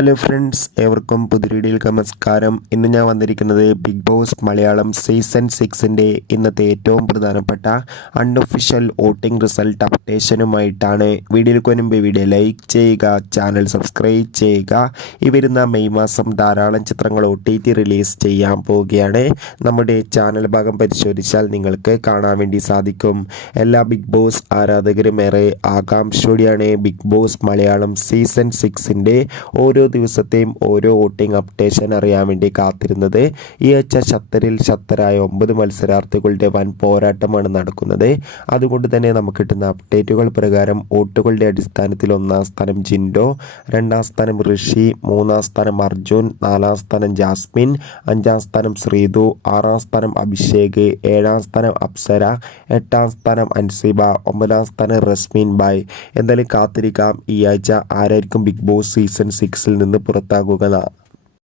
Hello friends ഏവർക്കും പുതുരീടിയിലേക്ക് നമസ്കാരം. ഇന്ന് ഞാൻ വന്നിരിക്കുന്നത് ബിഗ് ബോസ് മലയാളം സീസൺ സിക്സിന്റെ ഇന്നത്തെ ഏറ്റവും പ്രധാനപ്പെട്ട അൺഒഫീഷ്യൽ വോട്ടിംഗ് റിസൾട്ട് അപ്ഡേഷനുമായിട്ടാണ് വീഡിയോയിലേക്ക് മുൻപ് വീഡിയോ ലൈക്ക് ചെയ്യുക ചാനൽ സബ്സ്ക്രൈബ് ചെയ്യുക. ഈ വരുന്ന മെയ് മാസം ധാരാളം ചിത്രങ്ങൾ ഒ ടി ടി റിലീസ് ചെയ്യാൻ പോവുകയാണ്. നമ്മുടെ ചാനൽ ഭാഗം പരിശോധിച്ചാൽ നിങ്ങൾക്ക് കാണാൻ വേണ്ടി സാധിക്കും. എല്ലാ ബിഗ് ബോസ് ആരാധകരും ഏറെ ആകാംക്ഷയോടെയാണ് ബിഗ് ബോസ് മലയാളം സീസൺ സിക്സിന്റെ ഓരോ ദിവസത്തെയും ഓരോ വോട്ടിംഗ് അപ്ഡേഷൻ അറിയാൻ വേണ്ടി കാത്തിരുന്നത്. ഈ ആഴ്ച ഷത്തറിൽ ഷത്തറായ ഒമ്പത് മത്സരാർത്ഥികളുടെ വൻ പോരാട്ടമാണ് നടക്കുന്നത്. അതുകൊണ്ട് തന്നെ നമുക്ക് കിട്ടുന്ന അപ്ഡേറ്റുകൾ പ്രകാരം വോട്ടുകളുടെ അടിസ്ഥാനത്തിൽ ഒന്നാം സ്ഥാനം ജിൻഡോ രണ്ടാം സ്ഥാനം ഋഷി മൂന്നാം സ്ഥാനം അർജുൻ നാലാം സ്ഥാനം ജാസ്മിൻ അഞ്ചാം സ്ഥാനം ശ്രീതു ആറാം സ്ഥാനം അഭിഷേക് ഏഴാം സ്ഥാനം അപ്സര എട്ടാം സ്ഥാനം അൻസിബ ഒമ്പതാം സ്ഥാനം റസ്മിൻ ബായ്. എന്തായാലും കാത്തിരിക്കാം. ഈ ആഴ്ച ആരായിരിക്കും ബിഗ് ബോസ് സീസൺ സിക്സിൽ നിന്ന് പുറത്താകുക